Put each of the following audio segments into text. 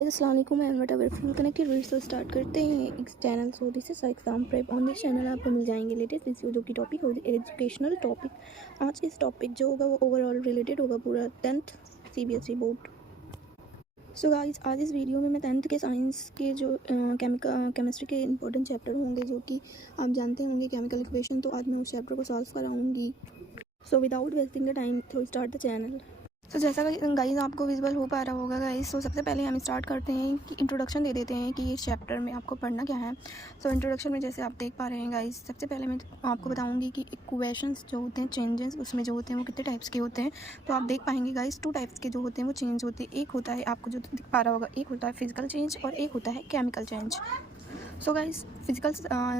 अस्सलाम वालेकुम and what ever full connected video start करते हैं एक channel. So this is exam prep. On this channel आपको मिल जाएंगे लेटेस्ट वीडियो जो कि टॉपिक होगी एजुकेशनल टॉपिक। आज इस टॉपिक जो होगा वो ओवरऑल रिलेटेड होगा पूरा 10th CBSE board. So guys आज इस वीडियो में मैं 10th के साइंस के जो केमिस्ट्री के इंपॉर्टेंट चैप्टर होंगे जो कि आप जानते होंगे केमिकल इक्वेशन, तो आज मैं उस चैप्टर को सॉल्व कराऊंगी। So without wasting the time to start the channel. तो जैसा गाइस आपको विजुअल हो पा रहा होगा गाइस, तो सबसे पहले हम स्टार्ट करते हैं कि इंट्रोडक्शन दे देते हैं कि इस चैप्टर में आपको पढ़ना क्या है। सो इंट्रोडक्शन में जैसे आप देख पा रहे हैं गाइस, सबसे पहले मैं आपको बताऊंगी कि इक्वेशंस जो होते हैं, चेंजेस उसमें जो होते हैं वो कितने टाइप्स के होते हैं। तो आप देख पाएंगे गाइस 2 टाइप्स के जो होते हैं वो चेंज होते हैं। एक होता है आपको जो दिख पा रहा होगा, एक होता है फिजिकल चेंज और एक होता है chemical change. So guys physical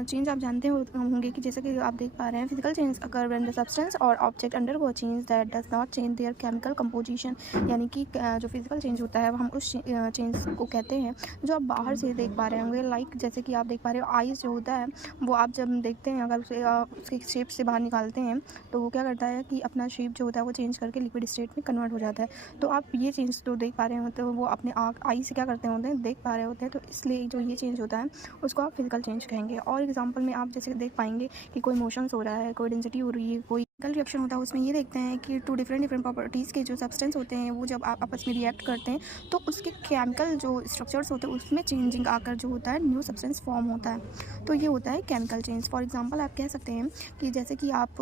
change आप जानते होंगे कि जैसे कि आप देख पा रहे हैं, physical change occur when the substance or object undergo a change that does not change their chemical composition. यानी कि जो फिजिकल चेंज होता है हम उस चेंज को कहते हैं जो आप बाहर से देख पा रहे होंगे। लाइक जैसे कि आप देख पा रहे हो आइस जो होता है वो आप जब देखते हैं, अगर उसे उसके शेप से बाहर निकालते हैं तो वो क्या करता है कि अपना शेप जो होता है वो चेंज करके लिक्विड स्टेट में कन्वर्ट हो जाता है। तो आप ये चेंज तो देख पा रहे होते हैं, वो अपने आई से क्या करते होते हैं, देख पा रहे होते हैं। तो इसलिए जो ये चेंज होता है उसको आप फिजिकल चेंज कहेंगे। और एग्जांपल में आप जैसे देख पाएंगे कि कोई मोशंस हो रहा है, कोई डेंसिटी हो रही है, कोई केमिकल रिएक्शन होता है, उसमें ये देखते हैं कि 2 डिफरेंट प्रॉपर्टीज़ के जो सब्सटेंस होते हैं वो जब आप आपस में रिएक्ट करते हैं तो उसके केमिकल जो स्ट्रक्चर्स होते हैं उसमें चेंजिंग आकर जो होता है न्यू सब्सटेंस फॉर्म होता है। तो ये होता है केमिकल चेंज। फॉर एग्जाम्पल आप कह सकते हैं कि जैसे कि आप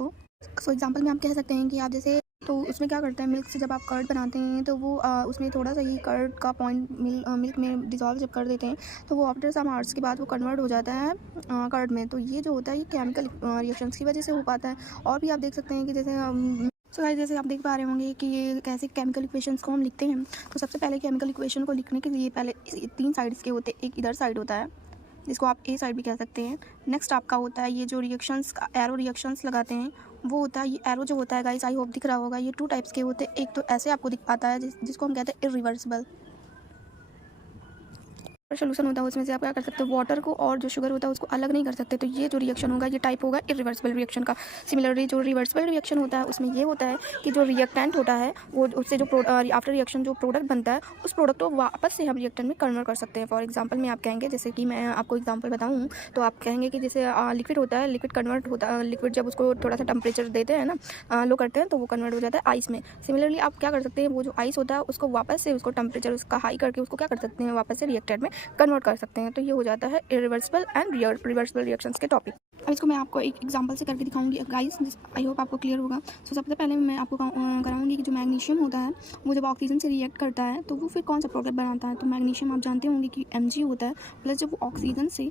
एग्जाम्पल में आप कह सकते हैं कि आप जैसे, तो उसमें क्या करते हैं, मिल्क से जब आप कर्ड बनाते हैं तो वो उसमें थोड़ा सा ही कर्ड का पॉइंट मिल्क में डिज़ोल्व जब कर देते हैं तो वो आफ्टर सम आवर्स के बाद वो कन्वर्ट हो जाता है कर्ड में। तो ये जो होता है ये केमिकल रिएक्शंस की वजह से हो पाता है। और भी आप देख सकते हैं कि जैसे सो गाइस जैसे आप देख पा रहे होंगे कि ये कैसे केमिकल इक्वेशंस को हम लिखते हैं। तो सबसे पहले केमिकल इक्वेशन को लिखने के लिए पहले 3 साइड्स के होते हैं। एक इधर साइड होता है जिसको आप ए साइड भी कह सकते हैं। नेक्स्ट आपका होता है ये जो रिएक्शंस एरो रिएक्शंस लगाते हैं वो होता है, ये एरो जो होता है गाइस आई होप दिख रहा होगा, ये 2 टाइप्स के होते हैं। एक तो ऐसे आपको दिख पाता है जिसको हम कहते हैं इरिवर्सिबल सोल्यूशन होता है, उसमें से आप क्या कर सकते हो, वाटर को और जो शुगर होता है उसको अलग नहीं कर सकते। तो ये जो रिएक्शन होगा ये टाइप होगा इरिवर्सिबल रिएक्शन का। सिमिलरली जो रिवर्सिबल रिएक्शन होता है उसमें ये होता है कि जो रिएक्टेंट होता है वो उससे जो आफ्टर रिएक्शन जो प्रोडक्ट बनता है उस प्रोडक्ट को वापस से हम रिएक्टेंट में कन्वर्ट कर सकते हैं। फॉर एग्जाम्पल में आप कहेंगे, जैसे कि मैं आपको एग्जाम्पल बताऊँ तो आप कहेंगे कि जैसे लिक्विड होता है, लिक्विड कन्वर्ट होता है, लिक्विड जब उसको थोड़ा सा टेम्परेचर देते हैं ना, लो करते हैं तो वो कन्वर्ट हो जाता है आइस में। सिमिलरली आप क्या कर सकते हैं, वो जो आइस होता है उसको वापस से उसको टेम्परेचर उसका हाई करके उसको क्या कर सकते हैं, वापस से रिएक्टेंट में कन्वर्ट कर सकते हैं। तो ये हो जाता है इरिवर्सिबल एंड रिवर्सिबल रिएक्शंस के टॉपिक। अब इसको मैं आपको एक एग्जांपल से करके दिखाऊंगी गाइस, आई होप आपको क्लियर होगा। सो सबसे पहले मैं आपको कराऊंगी कि जो मैग्नीशियम होता है वो जब ऑक्सीजन से रिएक्ट करता है तो वो फिर कौन सा प्रोडक्ट बनाता है। तो मैग्नीशियम आप जानते होंगे कि Mg होता है, प्लस जब वो ऑक्सीजन से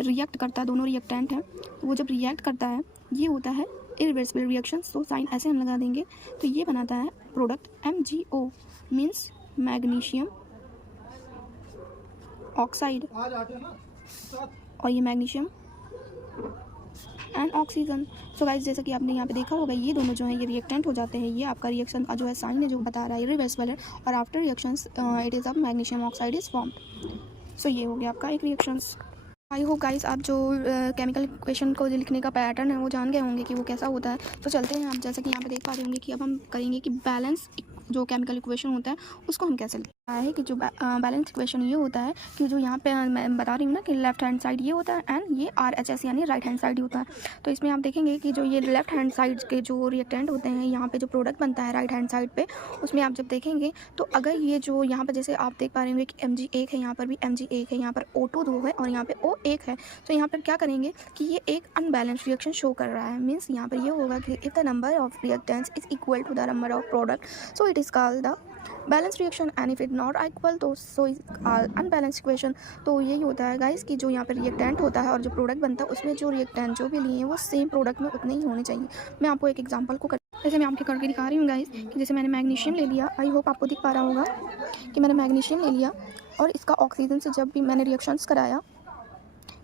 रिएक्ट करता है, दोनों रिएक्टेंट हैं, तो वो जब रिएक्ट करता है ये होता है इरिवर्सिबल रिएक्शन। तो साइन ऐसे हम लगा देंगे तो ये बनाता है product MgO means magnesium oxide, और ये magnesium and oxygen. So guys जैसा कि आपने यहाँ पे देखा होगा ये दोनों जो है ये रिएक्टेंट हो जाते हैं। ये आपका रिएक्शन का जो है साइन है जो बता रहा है रिवर्सिबल है, और after reactions it is a magnesium oxide is formed. So ये हो गया आपका एक रिएक्शंस। आई होप गाइस आप जो केमिकल इक्वेशन को लिखने का पैटर्न है वो जान गए होंगे कि वो कैसा होता है। तो चलते हैं आप जैसे कि यहाँ पे देख पा रहे होंगे कि अब हम करेंगे कि बैलेंस जो केमिकल इक्वेशन होता है उसको हम कैसे लिखते हैं। कि जो बैलेंस इक्वेशन ये होता है कि जो यहाँ पे मैं बता रही हूँ ना कि लेफ्ट हैंड साइड ये होता है एंड ये RHS यानी राइट हैंड साइड ही होता है। तो इसमें आप देखेंगे कि जो ये लेफ्ट हैंड साइड के जो रिएक्टेंट होते हैं, यहाँ पे जो प्रोडक्ट बनता है राइट हैंड साइड पे, उसमें आप जब देखेंगे तो अगर ये जो यहाँ पर जैसे आप देख पा रहे होंगे कि Mg 1 है, यहाँ पर भी Mg 1 है, यहाँ पर O2 2 है और यहाँ पे O 1 है। तो यहाँ पर क्या करेंगे कि ये एक अनबैलेंस रिएक्शन शो कर रहा है। मीन्स यहाँ पर ये होगा कि if the number of reactants is equal to the number of product so it is called the balance reaction and if it not equal तो सो इज अनबैलेंस इक्वेशन। तो यही होता है गाइस कि जो यहाँ पर रिएक्टेंट होता है और जो प्रोडक्ट बनता है उसमें जो रिएक्टेंट जो भी लिए हैं वो सेम प्रोडक्ट में उतने ही होने चाहिए। मैं आपको एक एग्जांपल को जैसे मैं आपके करके दिखा रही हूँ गाइस कि जैसे मैंने मैग्नीशियम ले लिया, आई होप आपको दिख पा रहा होगा कि मैंने मैग्नीशियम ले लिया और इसका ऑक्सीजन से जब भी मैंने रिएक्शंस कराया,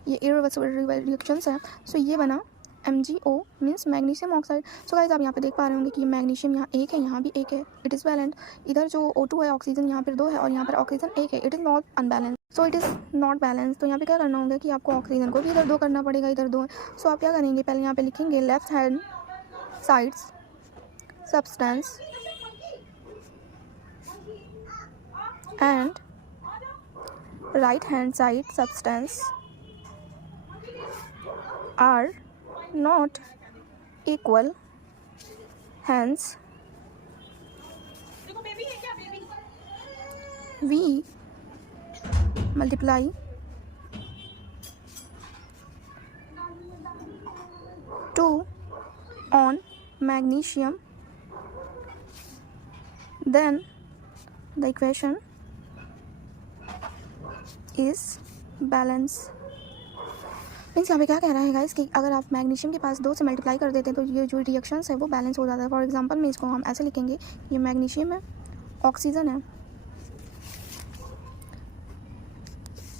ये इरिवर्सिबल रिएक्शंस है। सो ये बना MgO means magnesium oxide. So guys आप यहाँ पे देख पा रहे होंगे कि मैग्नीशियम यहाँ 1 है, यहाँ भी 1 है, इट इज़ बैलेंस। इधर जो O2 है ऑक्सीजन यहाँ पर 2 है और यहाँ पर ऑक्सीजन 1 है, it is not unbalance. So it is not balance. तो यहाँ पे क्या करना होगा कि आपको ऑक्सीजन को भी इधर 2 करना पड़ेगा, इधर 2 है। सो आप क्या करेंगे, पहले यहाँ पे लिखेंगे left hand sides substance and right hand side substance are not equal, hence we multiply 2 on magnesium, then the equation is balance। Means यहाँ पे क्या कह रहा है गाइस कि अगर आप मैग्नीशियम के पास 2 से मल्टीप्लाई कर देते हैं तो ये जो रिएक्शंस है वो बैलेंस हो जाता है। फॉर एग्जांपल में इसको हम ऐसे लिखेंगे, ये मैग्नीशियम है, ऑक्सीजन है।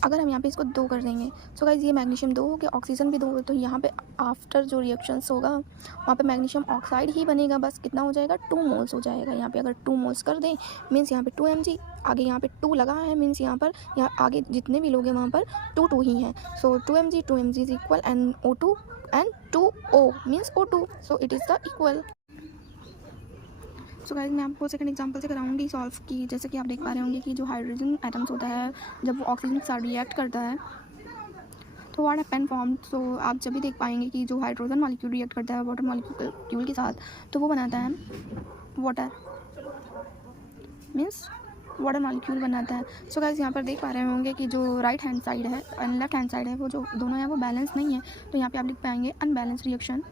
अगर हम यहाँ पे इसको 2 कर देंगे, सो गाइस ये मैग्नीशियम 2 हो गया, ऑक्सीजन भी 2 हो, तो यहाँ पे आफ्टर जो रिएक्शंस होगा वहाँ पे मैग्नीशियम ऑक्साइड ही बनेगा, बस कितना हो जाएगा 2 मोल्स हो जाएगा। यहाँ पे अगर 2 मोल्स कर दें मीन्स यहाँ पे 2 mg, आगे यहाँ पे 2 लगा है मीन्स यहाँ पर यहाँ आगे जितने भी लोग हैं वहाँ पर 2 ही हैं। सो 2 mg is equal and O2 and 2O means O2, so it is the equal. So guys मैं आपको सेकंड एग्जांपल से कराऊंगी सॉल्व की। जैसे कि आप देख पा रहे होंगे कि जो हाइड्रोजन एटम्स होता है जब वो ऑक्सीजन के साथ रिएक्ट करता है तो व्हाट हैपन फॉर्म। सो आप जब भी देख पाएंगे कि जो हाइड्रोजन मॉलिक्यूल रिएक्ट करता है वाटर मॉलिक्यूल के साथ तो वो बनाता है वाटर, मीन्स वाटर मॉलिक्यूल बनाता है। सो गाइस यहाँ पर देख पा रहे होंगे कि जो राइट हैंड साइड है एंड लेफ्ट हैंड साइड है वो जो दोनों हैं वो बैलेंस नहीं है, तो यहाँ पे आप लिख पाएंगे अनबैलेंस रिएक्शन।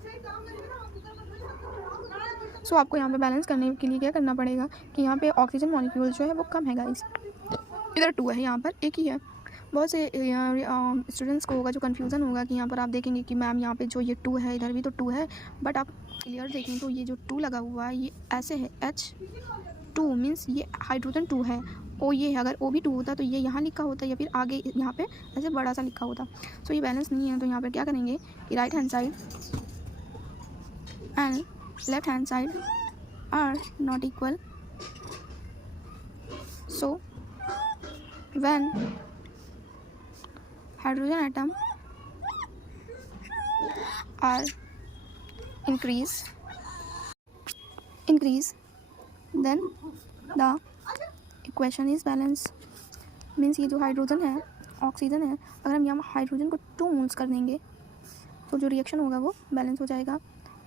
सो आपको यहाँ पे बैलेंस करने के लिए क्या करना पड़ेगा कि यहाँ पे ऑक्सीजन मॉलिक्यूल जो है वो कम है गाइस, इधर 2 है, यहाँ पर 1 ही है। बहुत से स्टूडेंट्स को होगा जो कन्फ्यूज़न होगा कि यहाँ पर आप देखेंगे कि मैम यहाँ पे जो ये 2 है इधर भी तो 2 है, बट आप क्लियर देखें तो ये जो 2 लगा हुआ है ये ऐसे है H2 मीन्स ये हाइड्रोजन 2 है, ओ ये है, अगर ओ भी 2 होता तो ये यहाँ लिखा होता या फिर आगे यहाँ पे ऐसे बड़ा सा लिखा होता। सो ये बैलेंस नहीं है, तो यहाँ पर क्या करेंगे कि right hand side and left hand side are not equal, so when hydrogen atom are increase then the equation is balance। Means ये जो हाइड्रोजन है ऑक्सीजन है, अगर हम यहाँ हाइड्रोजन को 2 मोल्स कर देंगे तो जो रिएक्शन होगा वो बैलेंस हो जाएगा,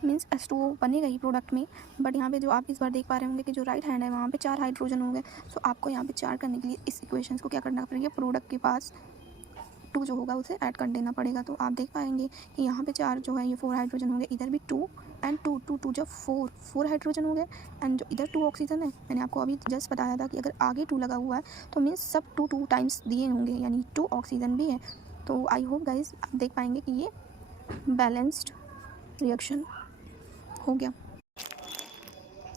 मीन्स H2O बनेगा ही प्रोडक्ट में। बट यहाँ पे जो आप इस बार देख पा रहे होंगे कि जो राइट हैंड है वहाँ पे 4 हाइड्रोजन हो गए। सो आपको यहाँ पे 4 करने के लिए इस इक्वेशंस को क्या करना पड़ेगा, प्रोडक्ट के पास 2 जो होगा उसे ऐड कर देना पड़ेगा। तो आप देख पाएंगे कि यहाँ पे 4 जो है ये 4 हाइड्रोजन हो गए, इधर भी 2 एंड 2 जब 4 हाइड्रोजन हो गए एंड जो इधर 2 ऑक्सीजन है। मैंने आपको अभी जस्ट बताया था कि अगर आगे 2 लगा हुआ है तो मीन्स सब 2 टाइम्स दिए होंगे, यानी 2 ऑक्सीजन भी है। तो आई होप गाइज आप देख पाएंगे कि ये बैलेंस्ड रिएक्शन हो गया।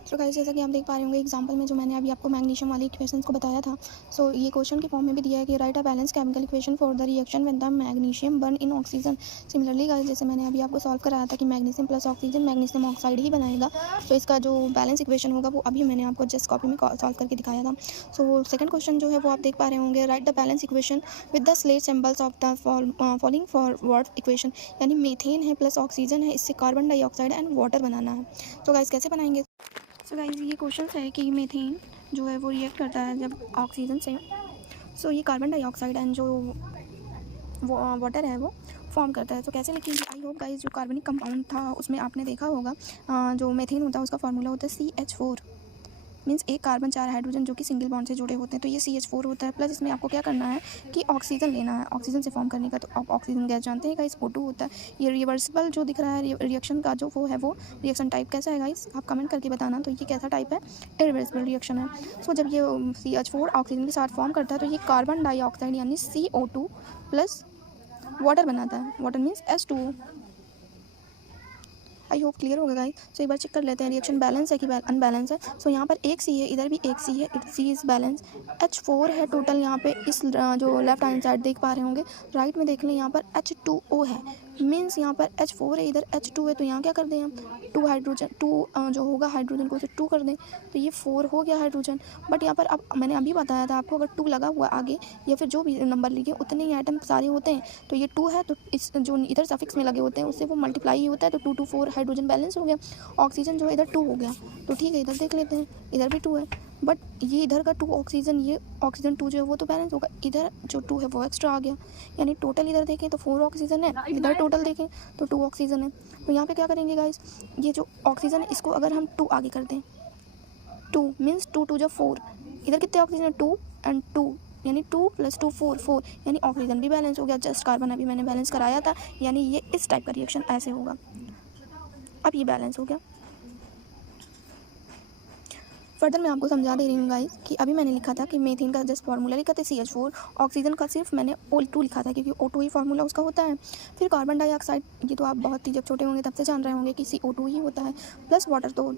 सो गाइस जैसा कि आप देख पा रहे होंगे एग्जांपल में जो मैंने अभी आपको मैग्नीशियम वाली इक्वेशंस को बताया था, सो ये क्वेश्चन के फॉर्म में भी दिया है कि write a balance chemical equation for the reaction when the magnesium burn in oxygen. Similarly guys जैसे मैंने अभी आपको सॉल्व कराया था कि magnesium plus oxygen magnesium oxide ही बनाएगा, तो इसका जो बैलेंस इक्वेशन होगा वो अभी मैंने आपको जस्ट कॉपी में सॉल्व करके दिखाया था। सो सेकंड क्वेश्चन जो है वो आप देख पा रहे होंगे, right the balance equation with the slate symbols of the following forward equation. यानी मीथेन है प्लस ऑक्सीजन है, इससे कार्बन डाइऑक्साइड एंड वाटर बनाना है। तो गाइस कैसे बनाएंगे। सो गाइस ये क्वेश्चन है कि मीथेन जो है वो रिएक्ट करता है जब ऑक्सीजन से, सो ये कार्बन डाइऑक्साइड एंड जो वाटर है वो फॉर्म करता है। तो कैसे लिखेंगे, आई होप गाइस जो कार्बनिक कंपाउंड था उसमें आपने देखा होगा जो मीथेन होता है उसका फार्मूला होता है CH4 मीन्स एक कार्बन 4 हाइड्रोजन जो कि सिंगल बॉन्ड से जुड़े होते हैं, तो ये CH4 होता है। प्लस इसमें आपको क्या करना है कि ऑक्सीजन लेना है ऑक्सीजन से फॉर्म करने का, तो आप ऑक्सीजन गैस जानते हैं गाइस O2 होता है। ये रिवर्सिबल जो दिख रहा है रिएक्शन का जो वो है वो रिएक्शन टाइप कैसा है गाइस, आप कमेंट करके बताना। तो ये कैसा टाइप है, इरिवर्सिबल रिएक्शन है। सो जब ये CH4 ऑक्सीजन के साथ फॉर्म करता है तो ये कार्बन डाइऑक्साइड यानी CO2 प्लस वाटर बनाता है, water means H2O। I hope clear होगा गाइस। सो एक बार चेक कर लेते हैं रिएक्शन बैलेंस है कि अनबैलेंस है। सो यहाँ पर एक C है, इधर भी एक C है, C इज़ बैलेंस। H4 है टोटल यहाँ पे इस जो लेफ्ट हैंड साइड देख पा रहे होंगे, राइट में देख लें यहाँ पर H2O है, मीन्स यहाँ पर H4 है इधर H2 है, तो यहाँ क्या कर दें हम 2 हाइड्रोजन 2 जो होगा हाइड्रोजन को उसे 2 कर दें, तो ये 4 हो गया हाइड्रोजन। बट यहाँ पर अब मैंने अभी बताया था आपको, अगर 2 लगा हुआ आगे या फिर जो भी नंबर लिखे उतने ही आइटम सारे होते हैं, तो ये 2 है तो इस जो इधर सफिक्स में लगे होते हैं उससे वो मल्टीप्लाई ही होता है, तो 2 2 4 हाइड्रोजन बैलेंस हो गया, ऑक्सीजन जो है इधर 2 हो गया। तो ठीक है, इधर देख लेते हैं, इधर भी 2 है, बट ये इधर का 2 ऑक्सीजन, ये ऑक्सीजन 2 जो है वो तो बैलेंस होगा, इधर जो 2 है वो एक्स्ट्रा आ गया। यानी टोटल इधर देखें तो 4 ऑक्सीजन है, इधर टोटल देखें तो 2 ऑक्सीजन है। तो यहाँ पे क्या करेंगे गाइस, ये जो ऑक्सीजन है इसको अगर हम 2 आगे कर दें, 2 मीन्स 2 2 जो 4, इधर कितने ऑक्सीजन है 2 एंड 2, यानी 2 + 2 4 4, यानी ऑक्सीजन भी बैलेंस हो गया। जस्ट कार्बन अभी मैंने बैलेंस कराया था, यानी ये इस टाइप का रिएक्शन ऐसे होगा। अब ये बैलेंस हो गया। फर्दर मैं आपको समझा दे रही हूँ गाइस कि अभी मैंने लिखा था कि मीथेन का जस्ट फार्मूला लिखा था CH4, ऑक्सीजन का सिर्फ मैंने O2 लिखा था क्योंकि O2 ही फार्मूला उसका होता है। फिर कार्बन डाइऑक्साइड, ये तो आप बहुत ही जब छोटे होंगे तब से जान रहे होंगे कि CO2 ही होता है, प्लस वाटर तो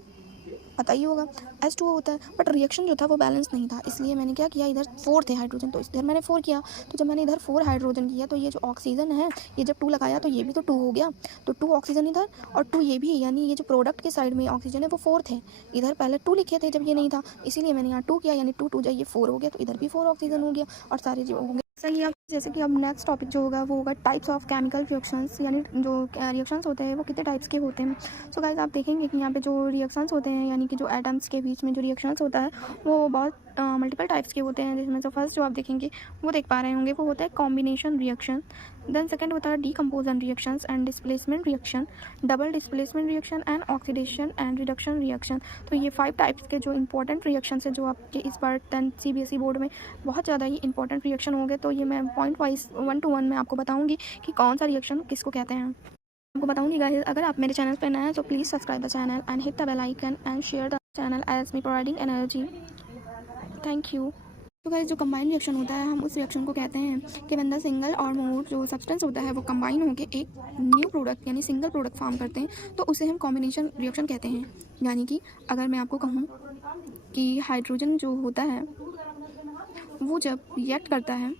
पता ही होगा H2O होता है। बट रिएक्शन जो था वो बैलेंस नहीं था, इसलिए मैंने क्या किया, इधर 4 थे हाइड्रोजन तो इधर मैंने 4 किया। तो जब मैंने इधर 4 हाइड्रोजन किया तो ये जो ऑक्सीजन है, ये जब 2 लगाया तो ये भी तो 2 हो गया। तो 2 ऑक्सीजन इधर और 2 ये भी, यानी ये जो प्रोडक्ट के साइड में ऑक्सीजन है वो 4 थे। इधर पहले 2 लिखे थे जब ये नहीं था, इसीलिए मैंने यहाँ 2 किया, यानी 2 2 ये 4 हो गया। तो इधर भी 4 ऑक्सीजन हो गया और सारे जो होंगे सही। अब जैसे कि अब नेक्स्ट टॉपिक जो होगा वो होगा टाइप्स ऑफ केमिकल रिएक्शंस, यानी जो रिएक्शंस होते हैं वो कितने टाइप्स के होते हैं। सो गाइस आप देखेंगे कि यहाँ पे जो रिएक्शंस होते हैं, यानी कि जो एटम्स के बीच में जो रिएक्शंस होता है वो बहुत मल्टीपल टाइप्स के होते हैं, जिसमें से फर्स्ट जो आप देखेंगे वो देख पा रहे होंगे वो होता है कॉम्बिनेशन रिएक्शन। देन सेकंड होता है decomposition reactions and displacement reaction, double displacement reaction and oxidation and reduction reaction. तो ये 5 टाइप्स के जो इंपॉर्टेंट रिएक्शंस है जो आपके इस बार 10th CBSE बोर्ड में बहुत ज़्यादा ही इंपॉर्टेंट रिएक्शन होंगे। तो ये मैं पॉइंट वाइज 1 to 1 में आपको बताऊँगी कि कौन सा रिएक्शन किसको कहते हैं। आपको बताऊँगी गाइस, अगर आप मेरे चैनल पर नए हैं तो please subscribe the channel and hit the bell icon and share the channel as me providing energy. Thank you. तो गाइस जो कंबाइन रिएक्शन होता है, हम उस रिएक्शन को कहते हैं कि व्हेन द सिंगल और मोर जो सब्सटेंस होता है वो कंबाइन होकर एक न्यू प्रोडक्ट यानी सिंगल प्रोडक्ट फॉर्म करते हैं, तो उसे हम कॉम्बिनेशन रिएक्शन कहते हैं। यानी कि अगर मैं आपको कहूँ कि हाइड्रोजन जो होता है वो जब रिएक्ट करता है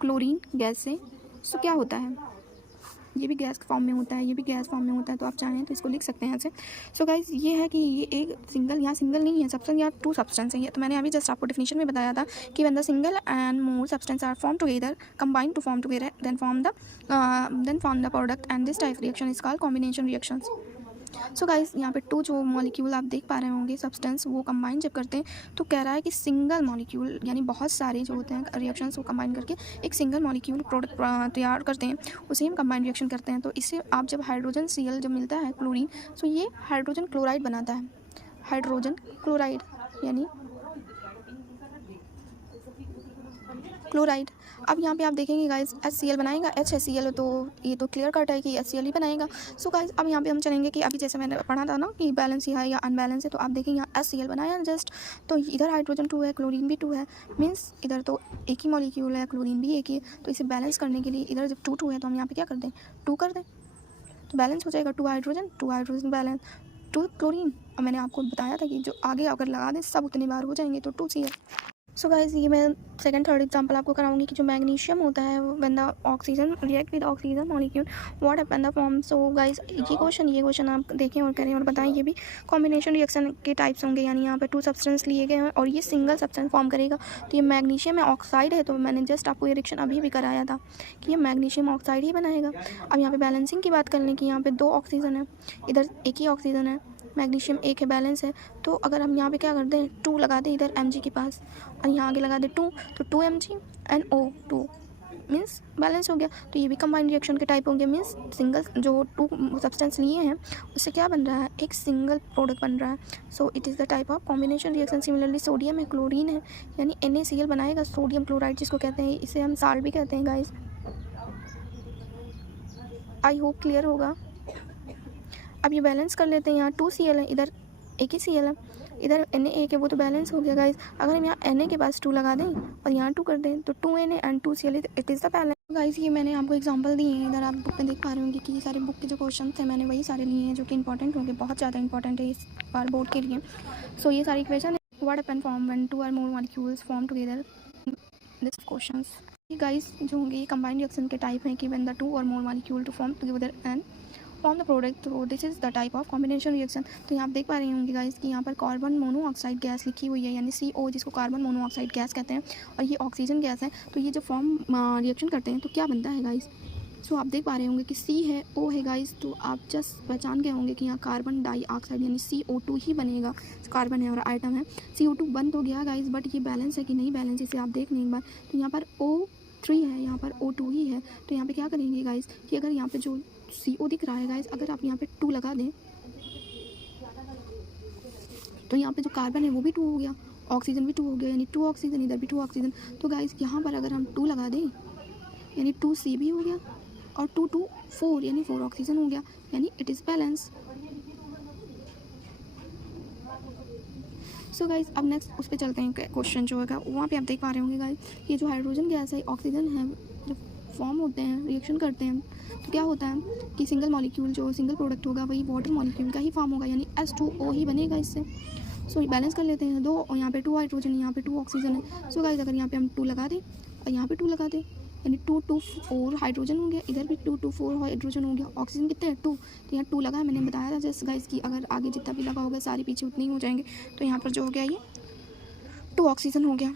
क्लोरीन गैस से, तो क्या होता है, ये भी गैस फॉर्म में होता है, ये भी गैस फॉर्म में होता है। तो आप चाहें तो इसको लिख सकते हैं ऐसे। सो गाइस ये है कि ये एक सिंगल, यहाँ सिंगल नहीं है सब्सटेंस, यहाँ 2 सब्सटेंस है। तो मैंने अभी जस्ट आपको डेफिनेशन में बताया था कि when the single and more substance are form together, combine to form together, then form the product and this type reaction is called combination reactions. So guys यहाँ पे 2 जो मॉलिक्यूल आप देख पा रहे होंगे सब्सटेंस, वो कंबाइन जब करते हैं तो कह रहा है कि सिंगल मॉलिक्यूल, यानी बहुत सारे जो होते हैं रिएक्शंस को कंबाइन करके एक सिंगल मॉलिक्यूल प्रोडक्ट तैयार करते हैं, उसे हम कंबाइन रिएक्शन करते हैं। तो इससे आप जब हाइड्रोजन Cl जब मिलता है क्लोरीन, तो ये हाइड्रोजन क्लोराइड बनाता है, हाइड्रोजन क्लोराइड यानी क्लोराइड। अब यहाँ पे आप देखेंगे गाइस HCl बनाएगा, HCl, तो ये तो क्लियर कट है कि HCl ही बनाएगा। सो गाइस अब यहाँ पे हम चलेंगे कि अभी जैसे मैंने पढ़ा था ना कि बैलेंस ही है या अनबैलेंस है, तो आप देखेंगे यहाँ HCl बनाया जस्ट, तो इधर हाइड्रोजन 2 है, क्लोरीन भी 2 है, मीन्स इधर तो एक ही मॉलिक्यूल है, क्लोरीन भी एक ही है। तो इसे बैलेंस करने के लिए इधर जब 2 2 है तो हम यहाँ पे क्या कर दें, 2 कर दें, तो बैलेंस हो जाएगा 2 हाइड्रोजन बैलेंस 2 क्लोरीन। और मैंने आपको बताया था कि जो आगे अगर लगा दें सब उतनी बार हो जाएंगे, तो 2Cl। सो गाइस ये मैं सेकंड थर्ड एग्जांपल आपको कराऊंगी कि जो मैग्नीशियम होता है when the oxygen react with oxygen molecule what happen the form. So guys ये क्वेश्चन आप देखें और करें और बताएं। ये भी कॉम्बिनेशन रिएक्शन के टाइप्स होंगे, यानी यहाँ पे 2 सब्सटेंस लिए गए हैं और ये सिंगल सब्सटेंस फॉर्म करेगा। तो ये मैग्नीशियम है, ऑक्साइड है, तो मैंने जस्ट आपको ये रिएक्शन अभी भी कराया था कि ये मैग्नीशियम ऑक्साइड ही बनाएगा। अब यहाँ पे बैलेंसिंग की बात कर लें कि यहाँ पे 2 ऑक्सीजन है, इधर एक ही ऑक्सीजन है, मैग्नीशियम एक है, बैलेंस है। तो अगर हम यहाँ पे क्या कर दें, 2 लगा दें इधर Mg के पास और यहाँ आगे लगा दें 2, तो 2 Mg and O2 means balance हो गया। तो ये भी कंबाइन रिएक्शन के टाइप होंगे, मीन्स सिंगल जो 2 सब्सटेंस लिए हैं उससे क्या बन रहा है, एक सिंगल प्रोडक्ट बन रहा है। सो it is the type of combination reaction. Similarly sodium है, क्लोरीन है, यानी NaCl बनाएगा, सोडियम क्लोराइड जिसको कहते हैं, इसे हम साल्ट भी कहते हैं गाइस। आई होप क्लियर होगा। अब ये बैलेंस कर लेते हैं, यहाँ 2Cl है, इधर एक ही Cl है, इधर Na एक है, वो तो बैलेंस हो गया गाइस। अगर हम यहाँ Na के पास 2 लगा दें और यहाँ 2 कर दें तो 2Na and 2Cl it is the balance. Guys ये मैंने आपको एग्जांपल दिए हैं, इधर आप बुक में देख पा रहे होंगे कि ये सारे बुक के जो क्वेश्चन थे मैंने वही सारे लिए हैं जो कि इंपॉर्टेंट होंगे, बहुत ज़्यादा इंपॉर्टेंट है इस बार बोर्ड के लिए। सो ये सारी इक्वेशन है, what happen form when 2 or more molecules form together, this questions. ये गाइस जो होंगे ये कंबाइंड रिएक्शन के टाइप हैं कि when the 2 or more molecule to form together and form the product, तो this is the type of combination reaction. तो यहाँ आप देख पा रहे होंगे गाइस कि यहाँ पर कार्बन मोनोऑक्साइड गैस लिखी हुई है, यानी CO जिसको कार्बन मोनोऑक्साइड गैस कहते हैं, और ये ऑक्सीजन गैस है। तो ये जो फॉर्म रिएक्शन करते हैं तो क्या बनता है गाइस, सो आप देख पा रहे होंगे कि C है, O है गाइस, तो आप जस्ट पहचान गए होंगे कि यहाँ कार्बन डाइऑक्साइड यानी CO2 ही बनेगा। कार्बन है और आइटम है, CO2 बन तो गया गाइस, बट ये बैलेंस है कि नहीं बैलेंस, इसे आप देख लें एक बार। तो यहाँ पर O3 है, यहाँ पर O2 ही है। तो यहाँ पे क्या करेंगे गाइस कि अगर यहाँ पे जो CO दिख रहा है गाइस, अगर आप यहाँ पे 2 लगा दें तो यहाँ पे जो कार्बन है वो भी 2 हो गया, ऑक्सीजन भी 2 हो गया, यानी 2 ऑक्सीजन, इधर भी 2 ऑक्सीजन। तो गाइस यहाँ पर अगर हम 2 लगा दें यानी 2C भी हो गया और 2 2 4 यानी 4 ऑक्सीजन हो गया, यानी it is balance. So guys अब नेक्स्ट उस पर चलते हैं, क्वेश्चन जो होगा वहाँ पे आप देख पा रहे होंगे गाइस, ये जो हाइड्रोजन गैस है, ऑक्सीजन है, जब फॉर्म होते हैं, रिएक्शन करते हैं, तो क्या होता है कि सिंगल मॉलिक्यूल जो सिंगल प्रोडक्ट होगा वही वाटर मॉलिक्यूल का ही फॉर्म होगा, यानी H2O ही बनेगा इससे। सो बैलेंस कर लेते हैं, 2 और यहाँ पे 2 हाइड्रोजन, यहाँ पे 2 ऑक्सीजन है। सो गाइस अगर यहाँ पे हम 2 लगा दें और यहाँ पे 2 लगा दें यानी 2 2 4 हाइड्रोजन हो गया, इधर भी 2 2 4 हाइड्रोजन हो गया, ऑक्सीजन कितने हैं 2, तो यहाँ 2 लगा है। मैंने बताया था जस्ट गाइस कि अगर आगे जितना भी लगा होगा सारे पीछे उतने ही हो जाएंगे। तो यहाँ पर जो हो गया ये 2 ऑक्सीजन हो गया।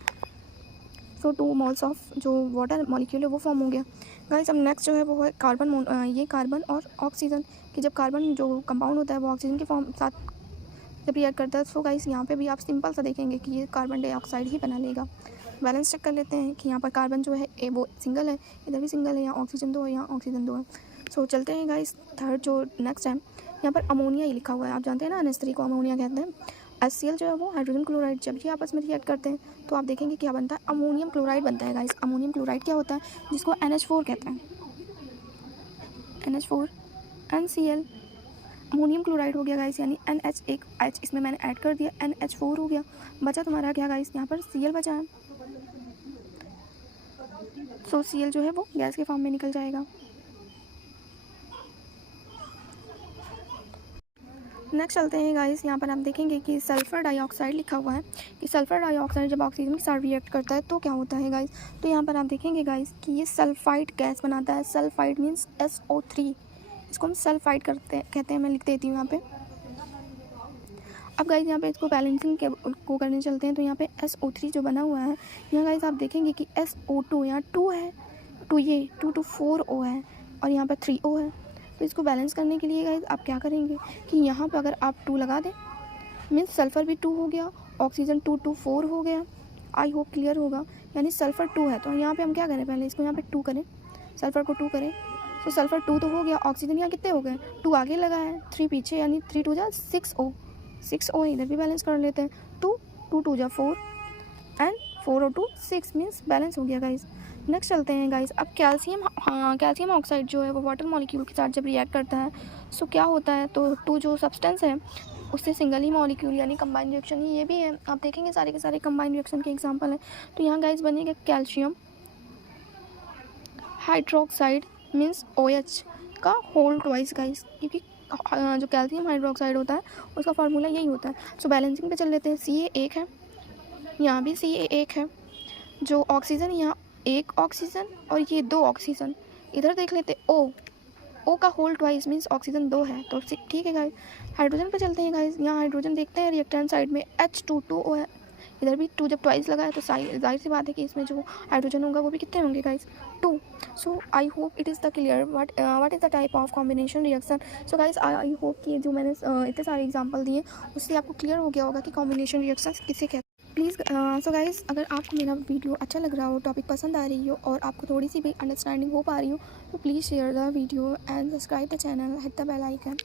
सो 2 मोल्स ऑफ जो वाटर मॉलिक्यूल है वो फॉर्म हो गया। गाइस अब नेक्स्ट जो है वो है कार्बन, ये कार्बन और ऑक्सीजन, कि जब कार्बन जो कंपाउंड होता है वो ऑक्सीजन के फॉर्म साथ जब रिएक्ट करता है। सो गाइस यहाँ पे भी आप सिंपल सा देखेंगे कि ये कार्बन डाइऑक्साइड ही बना लेगा। बैलेंस चेक कर लेते हैं कि यहाँ पर कार्बन जो है वो सिंगल है, इधर भी सिंगल है, यहाँ ऑक्सीजन 2 है, यहाँ ऑक्सीजन 2 है। सो चलते हैं गाइस थर्ड जो नेक्स्ट है, यहाँ पर अमोनिया ही लिखा हुआ है। आप जानते हैं ना NH3 को अमोनिया कहते हैं। HCl जो है वो हाइड्रोजन क्लोराइड, जब ये आपस में रिएक्ट करते हैं तो आप देखेंगे क्या बनता है, अमोनियम क्लोराइड बनता है गाइस। अमोनियम क्लोराइड क्या होता है, जिसको NH4 कहते हैं, NH4 NCl, अमोनियम क्लोराइड हो गया गाइस, यानी NH एक H इसमें मैंने ऐड कर दिया, NH4 हो गया। बचा तुम्हारा क्या गाइस, यहाँ पर Cl बचा है। सो Cl जो है वो गैस के फॉर्म में निकल जाएगा। नेक्स्ट चलते हैं गाइस, यहाँ पर आप देखेंगे कि सल्फ़र डाइऑक्साइड लिखा हुआ है, कि सल्फ़र डाइऑक्साइड जब ऑक्सीजन के साथ रिएक्ट करता है तो क्या होता है गाइस। तो यहाँ पर आप देखेंगे गाइस कि ये सल्फाइड गैस बनाता है। सल्फाइड मीन्स SO3, इसको हम सल्फाइड कहते हैं। मैं लिख देती हूँ यहाँ पे। अब गाइस यहाँ पे इसको बैलेंसिंग को करने चलते हैं। तो यहाँ पे SO3 जो बना हुआ है, यहाँ गाइस आप देखेंगे कि SO2 यहाँ 2 है, 2 ये 2 2 4 O है और यहाँ पर 3 O है। तो इसको बैलेंस करने के लिए गाइस आप क्या करेंगे कि यहाँ पर अगर आप 2 लगा दें मीन्स सल्फ़र भी 2 हो गया, ऑक्सीजन 2 2 4 हो गया। आई होप क्लियर होगा, यानी सल्फ़र 2 है। तो यहाँ पे हम क्या करें, पहले इसको यहाँ पे 2 करें, सल्फ़र को 2 करें। तो सल्फ़र 2 तो हो गया, ऑक्सीजन यहाँ कितने हो गए, 2 आगे लगा है, 3 पीछे, यानी 3 2 जा 6 O, 6 O इधर भी बैलेंस कर लेते हैं। 2 2 2 जा 4 एंड 4 और 2 6 मीन्स बैलेंस हो गया गाइस। नेक्स्ट चलते हैं गाइस, अब कैल्शियम, कैल्शियम ऑक्साइड जो है वो वाटर मॉलिक्यूल के साथ जब रिएक्ट करता है सो क्या होता है, तो 2 जो सब्सटेंस है उससे सिंगल ही मॉलिक्यूल यानी कंबाइंड रिएक्शन ही ये भी है। आप देखेंगे सारे के सारे कंबाइंड रिएक्शन के एग्जांपल हैं। तो यहाँ गाइस बनेगा कैल्शियम हाइड्रोक्साइड मीन्स OH का होल ट्वाइस गाइस, क्योंकि जो कैल्शियम हाइड्रोक्साइड होता है उसका फार्मूला यही होता है। सो बैलेंसिंग पे चल लेते हैं। Ca1 है, यहाँ भी Ca1 है, जो ऑक्सीजन यहाँ 1 ऑक्सीजन और ये 2 ऑक्सीजन, इधर देख लेते O का होल ट्वाइस मीन्स ऑक्सीजन 2 है, तो ठीक है गाइस। हाइड्रोजन पे चलते हैं गाइस, यहाँ हाइड्रोजन देखते हैं रिएक्टेंट साइड में H22O है, इधर भी 2 जब ट्वाइस लगा है तो जाहिर सी बात है कि इसमें जो हाइड्रोजन होगा वो भी कितने होंगे guys, 2। So I hope it is the clear what is the type of combination reaction. So guys I hope कि जो मैंने इतने सारे एग्जांपल दिए उससे आपको क्लियर हो गया होगा कि कॉम्बिनेशन रिएक्शन किसे कहते हैं। प्लीज़ सो गाइस अगर आपको मेरा वीडियो अच्छा लग रहा हो, टॉपिक पसंद आ रही हो और आपको थोड़ी सी भी अंडरस्टैंडिंग हो पा रही हो तो please share the video and subscribe the channel, hit the bell icon.